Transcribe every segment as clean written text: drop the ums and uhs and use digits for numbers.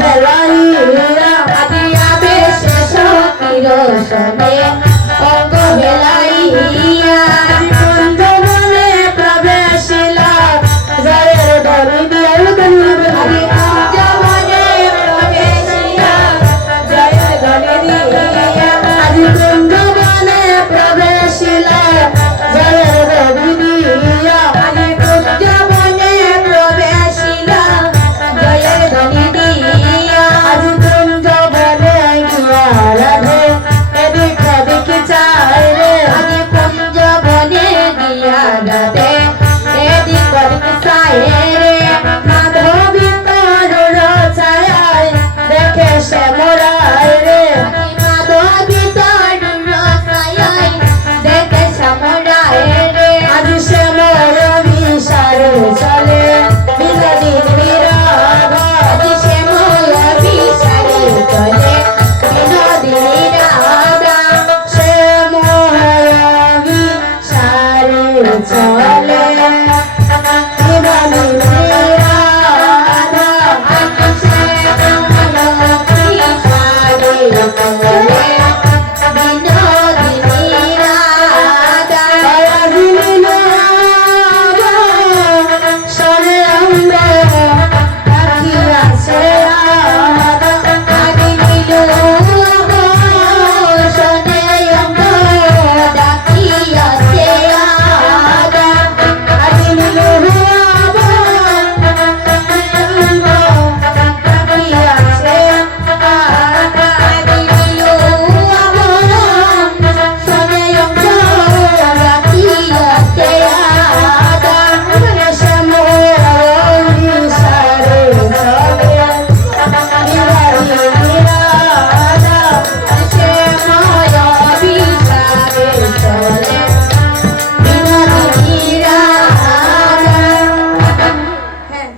হেলাইয়া আদি আবেশে সকির সনে অঙ্গ হেলাইয়া কুঞ্জবনে প্রবেশিলা জয়ের ধ্বনি দিয়া আদি কুঞ্জবনে প্রবেশিলা জয়ের ধ্বনি দিয়া আদি কুঞ্জবনে প্রবেশিলা জয়ের ধ্বনি দিয়া আদি কুঞ্জবনে প্রবেশিলা জয়ের ধ্বনি দিয়া আদি কুঞ্জবনে গিয়া রাধে এদিক ওদিক চায় রে আদি কুঞ্জবনে গিয়া রাধে এদিক ওদিক চায় রে মাধবী তরুর ছায়ায় দেখে সে মোরায় রে মাধবী তরুর ছায়ায় দেখে সে মোরায় রে আজ সে মোর বিশারে চলে বিনোদিনী রাধা আজ সে মোর বিশারে চলে বিনোদিনী রাধা সে মোর বিশারে চলে বিনোদিনী রাধা আজ সে মোর বিশারে চলে বিনোদিনী রাধা বিনোদিনী রাধা শোনে আমরা ডাকিয়াছে রাধা আদি নীলু শোনে আমরা ডাকিয়াছে রাধা আদি নীলু ডাকিয়াছে রাধা আদি নীলু শোনে আমরা ডাকিয়াছে রাধা সে মোর বিশারে চলে বিনোদিনী রাধা সে মোর বিশারে চলে বিনোদিনী রাধা। হ্যাঁ,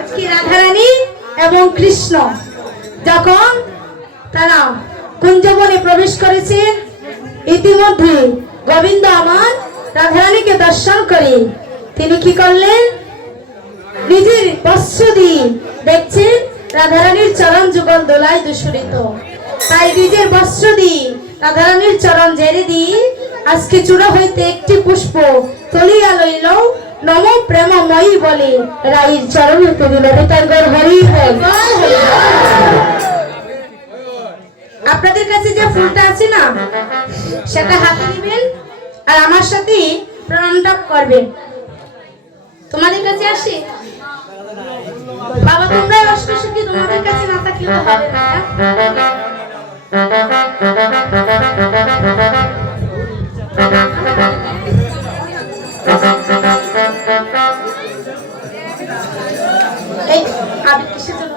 আজকে রাধারানী এবং কৃষ্ণ যখন তারা কুঞ্জবনে প্রবেশ করেছেন ইতিমধ্যে গোবিন্দ আমার রাধারানীকে দর্শন করে তিনি কি করলেন নিজের বস্ত্র দিয়ে দেখছেন রাধারানীর চরণ যুগল দোলায় দূষরিত তাই নিজের বস্ত্র দিয়ে রাধারানীর চরণ জেরে দিয়ে আজকে চূড়া হইতে একটি পুষ্প তুলিয়া লইল নম প্রেমময়ী বলে রাইর চরণ তুলিল তার গর হরি বল। আপনাদের কাছে যে ফুলটা আছে না সেটা হাতে নেবেন আর আমার সাথে প্রণামটা করবেন। তোমাদের কাছে আসি বাবা তোমরাই অষ্টসখী তোমাদের কাছে না থাকলে তো হবে না। এই আবির কিসের জন্য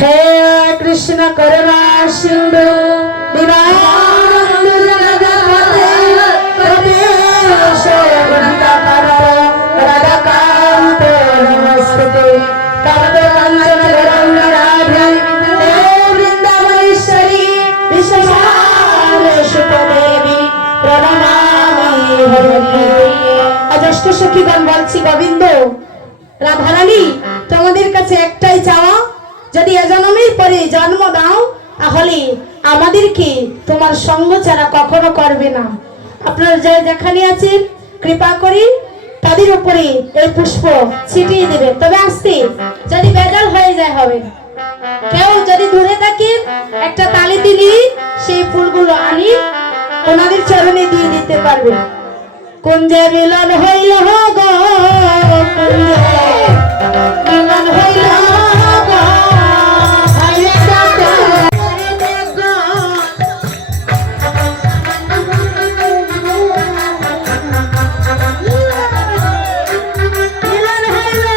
হে কৃষ্ণ করুণা সিন্ধু দীনাবন্ধু জগৎপতে প্রদেশ বৃন্দাবন রাধাকান্ত নমস্তুতে তপ্ত কাঞ্চন গৌরাঙ্গ রাধে হে বৃন্দাবনেশ্বরী বিশ্বমানসুত দেবী প্রণমামি হরি। অজস্র সখীগণ বলছি গোবিন্দ রাধারানী তোমাদের কাছে একটাই চাওয়া যদি এ জন্মের পরে জন্ম দাও তাহলে আমাদেরকে তোমার সঙ্গ ছাড়া কখনো করবে না। আপনারা যারা যেখানে আছেন কৃপা করে তাদের উপরে এই পুষ্প ছিটিয়ে দেবে, তবে আসতে যদি বেজাল হয়ে যায় হবে। কেউ যদি দূরে থাকেন একটা তালি দিলি সেই ফুলগুলো আনি ওনাদের চরণে দিয়ে দিতে পারবে। কুঞ্জে মিলন হইল গো কুঞ্জে মিলন হইল গো আইলে ডাকে গো মিলন হইল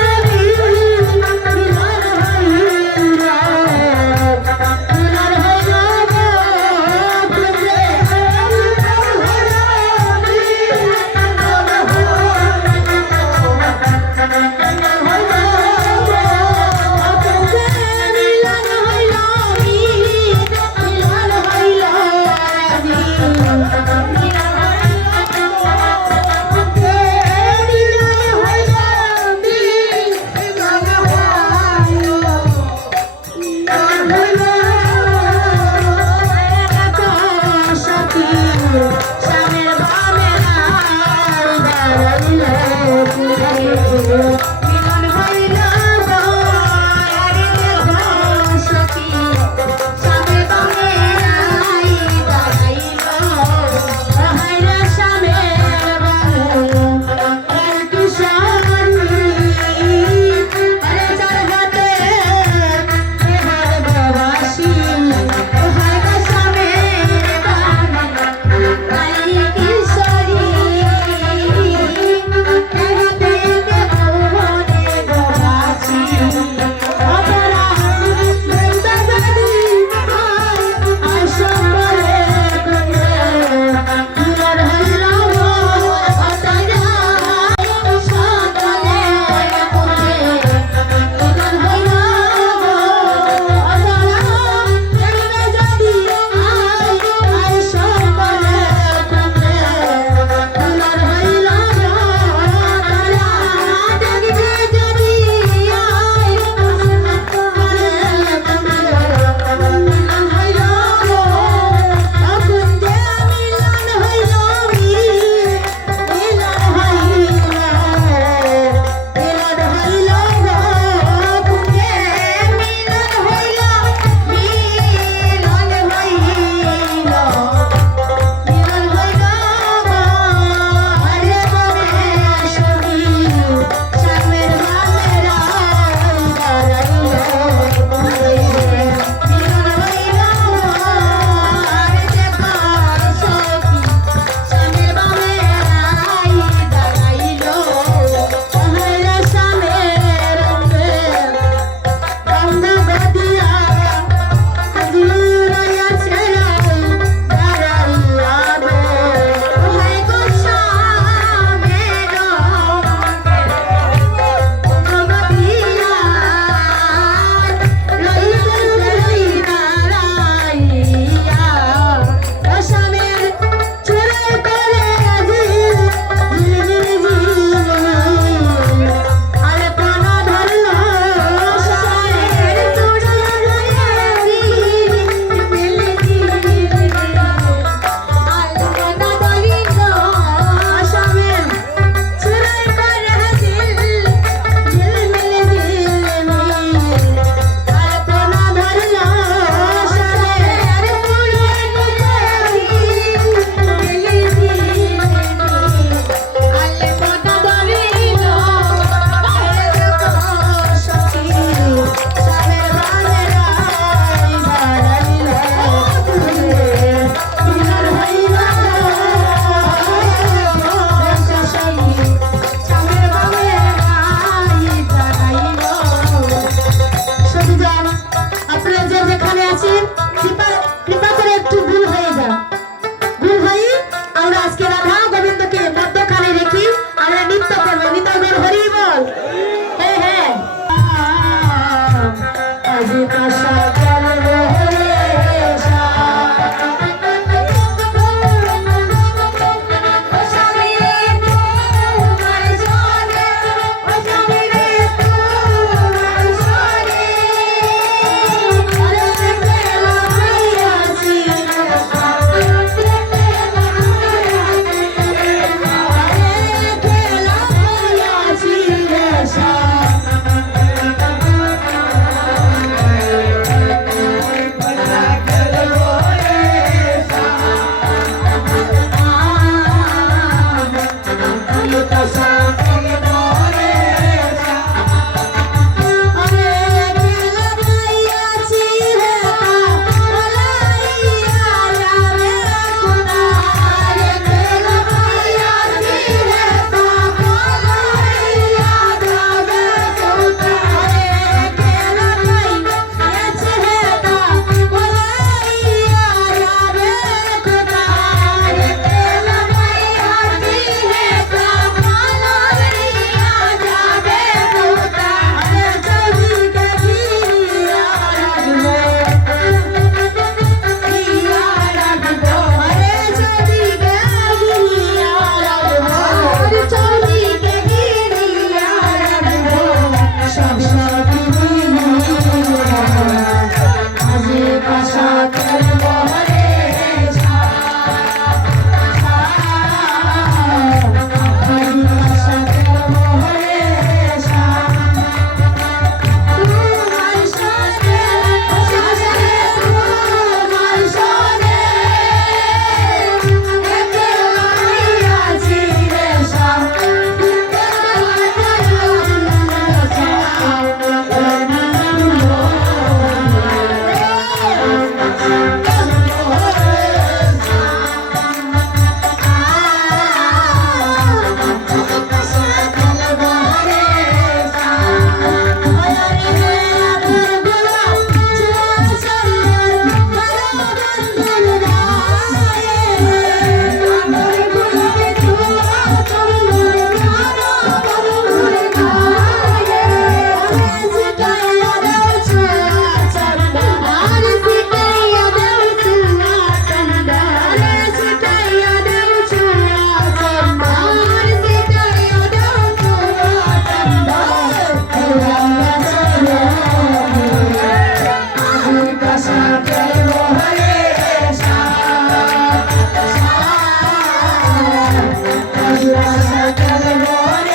Sakal More